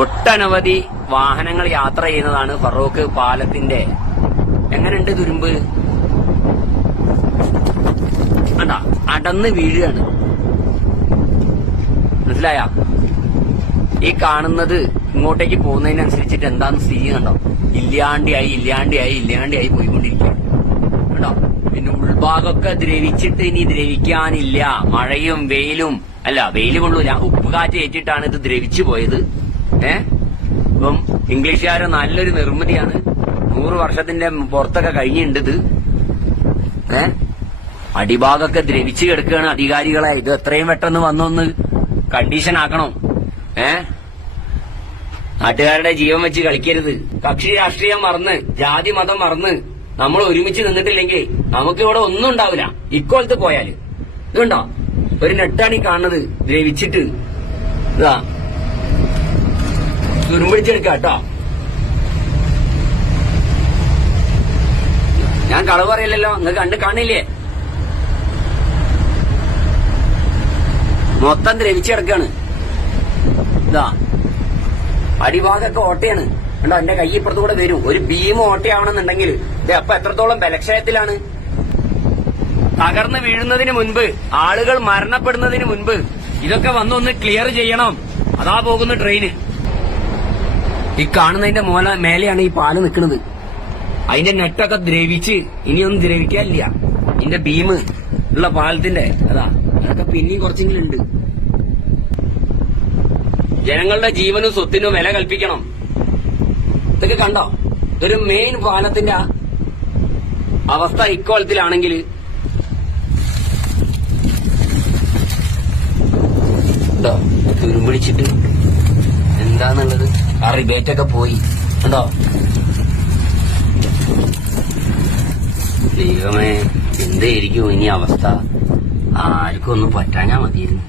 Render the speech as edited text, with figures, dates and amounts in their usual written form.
ഒട്ടനവധി വാഹനങ്ങൾ യാത്ര ചെയ്യുന്നതാണ് ഫറോക്ക് പാലത്തിന്റെ. എങ്ങനെയുണ്ട് തുരുമ്പ്? കണ്ടാ, അടന്ന് വീഴുകയാണ്. മനസ്സിലായ? ഈ കാണുന്നത് ഇങ്ങോട്ടേക്ക് പോകുന്നതിനനുസരിച്ചിട്ട് എന്താന്ന് സ്ഥിതി കണ്ടോ? ഇല്ലാണ്ടിയായി പോയിക്കൊണ്ടിരിക്കുക കേട്ടോ. പിന്നെ ഉൾഭാഗമൊക്കെ ദ്രവിച്ചിട്ട് ഇനി ദ്രവിക്കാനില്ല. മഴയും വെയിലും വെയിൽ കൊള്ളൂല, ഉപ്പുകാറ്റ് ഏറ്റിട്ടാണ് ഇത് ദ്രവിച്ചു പോയത്. ഇപ്പം ഇംഗ്ലീഷുകാര് നല്ലൊരു നിർമ്മിതിയാണ്. 100 വർഷത്തിന്റെ പുറത്തൊക്കെ കഴിഞ്ഞിട്ടുണ്ട് ഇത്. അടിഭാഗമൊക്കെ ദ്രവിച്ചു കിടക്കുകയാണ്. അധികാരികളെ ഇത് എത്രയും പെട്ടെന്ന് വന്നൊന്ന് കണ്ടീഷൻ ആക്കണം. നാട്ടുകാരുടെ ജീവൻ വെച്ച് കളിക്കരുത്. കക്ഷി രാഷ്ട്രീയം മറന്ന്, ജാതി മതം മറന്ന് നമ്മൾ ഒരുമിച്ച് നിന്നിട്ടില്ലെങ്കിൽ നമുക്ക് ഇവിടെ ഒന്നും ഉണ്ടാവില്ല. ഇക്കോലത്ത് പോയാല് ഇതുണ്ടോ, ഒരു നെട്ടാണ് ഈ കാണുന്നത് ദ്രവിച്ചിട്ട്. ഇതാ തുരുമ്പിടിച്ചെടുക്കാം കേട്ടോ. ഞാൻ കളവ് പറയില്ലല്ലോ, നിങ്ങൾക്ക് കാണില്ലേ? മൊത്തം ദ്രവിച്ചെടുക്കാണ്. ഇതാ അടിഭാഗമൊക്കെ ഓട്ടയാണ്. കണ്ടോ, എന്റെ കൈ ഇപ്പുറത്തുകൂടെ വരും. ഒരു ഭീമ ഓട്ടയാവണമെന്നുണ്ടെങ്കിൽ അപ്പൊ എത്രത്തോളം ബലക്ഷയത്തിലാണ്. തകർന്ന് വീഴുന്നതിന് മുൻപ്, ആളുകൾ മരണപ്പെടുന്നതിന് മുൻപ് ഇതൊക്കെ വന്നൊന്ന് ക്ലിയർ ചെയ്യണം. അതാ പോകുന്ന ട്രെയിന്. ഈ കാണുന്നതിന്റെ മേലെയാണ് ഈ പാല് നിൽക്കുന്നത്. അതിന്റെ നെറ്റൊക്കെ ദ്രവിച്ച് ഇനിയൊന്നും ദ്രവിക്കാനില്ല. ഇതിന്റെ ഭീമ് ഉള്ള പാലത്തിന്റെ അതൊക്കെ പിന്നെയും കുറച്ചെങ്കിലും ഉണ്ട്. ജനങ്ങളുടെ ജീവനും സ്വത്തിനും വില കൽപ്പിക്കണം. ഇതൊക്കെ കണ്ടോ, ഇതൊരു മെയിൻ പാലത്തിന്റെ അവസ്ഥ ഇക്കോലത്തിലാണെങ്കിൽ തുരുമ്പിടിച്ചിട്ട് എന്താന്നുള്ളത് ആ റിബേറ്റൊക്കെ പോയി. കണ്ടോ, ദൈവമേ, എന്തായിരിക്കും ഇനി അവസ്ഥ? ആർക്കും ഒന്നും പറ്റാഞ്ഞാ മതിയായിരുന്നു.